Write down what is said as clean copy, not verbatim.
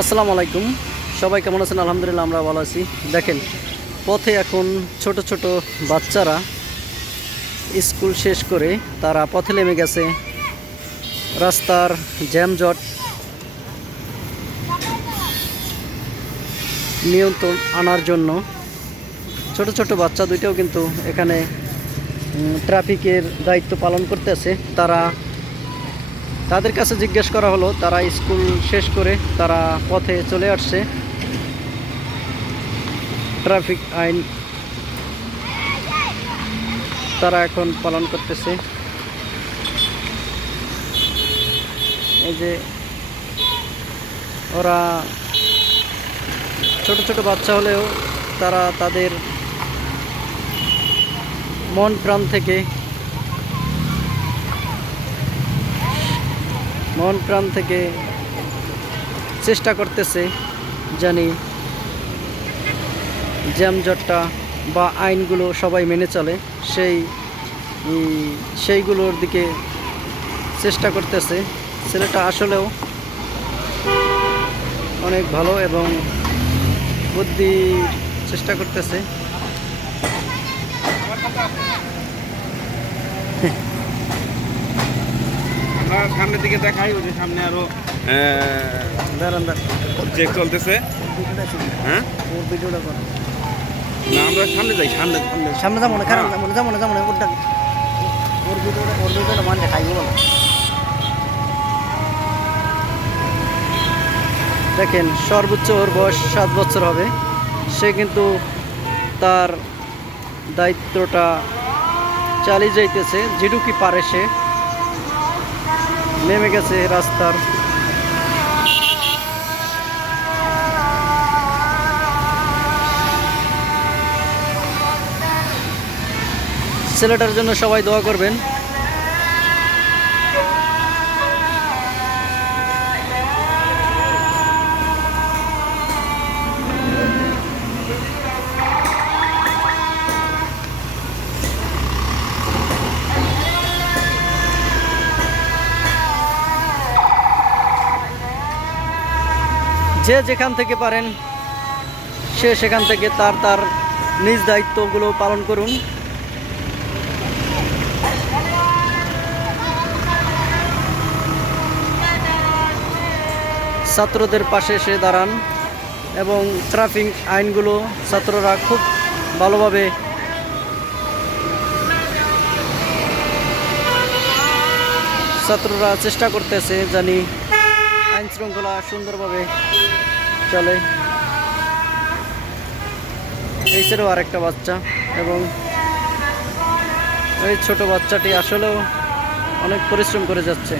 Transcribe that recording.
আসসালামু আলাইকুম। সবাই কেমন আছেন? আলহামদুলিল্লাহ আমরা ভালো আছি। দেখেন, পথে এখন ছোট ছোট বাচ্চারা স্কুল শেষ করে তারা পথে নেমে গেছে রাস্তার জ্যামজট নিয়ন্ত্রণ আনার জন্য। ছোট ছোট বাচ্চা দুইটাও কিন্তু এখানে ট্রাফিকের দায়িত্ব পালন করতেছে। তাদের কাছে জিজ্ঞেস করা হলো, তারা স্কুল শেষ করে তারা পথে চলে আসছে। ট্রাফিক আইন তারা এখন পালন করতেছে। এই যে ওরা ছোট ছোট বাচ্চা হলেও তারা তাদের মন প্রাণ থেকে চেষ্টা করতেছে জানি জ্যামজটটা বা আইনগুলো সবাই মেনে চলে, সেইগুলোর দিকে চেষ্টা করতেছে। ছেলেটা আসলেও অনেক ভালো এবং বুদ্ধি চেষ্টা করতেছে। সামনের দিকে দেখাই, ওই যে সামনে আরো চেক চলতেছে। হ্যাঁ, ওর ভিডিওটা কর। না আমরা সামনে যাই, সামনে সামনে যাবো না, খারাপ যাবো না ওর ভিডিওটা মান দেখাইবো বলো। দেখেন, সর্বোচ্চ ওর বয়স 7 বছর হবে। সে কিন্তু তার দায়িত্বটা চালিয়ে যাইতেছে যেটুকু পারে। সে নেমে গেছে রাস্তার। ছেলেটার জন্য সবাই দোয়া করবেন। যে যেখান থেকে পারেন সে সেখান থেকে তার নিজ দায়িত্বগুলো পালন করুন। ছাত্রদের পাশে এসে দাঁড়ান এবং ট্রাফিক আইনগুলো ছাত্ররা খুব ভালোভাবে চেষ্টা করতেছে জানি আইন শৃঙ্খলা সুন্দরভাবে চলে। এই ছিল আরেকটা বাচ্চা এবং এই ছোট বাচ্চাটি আসলেও অনেক পরিশ্রম করে যাচ্ছে।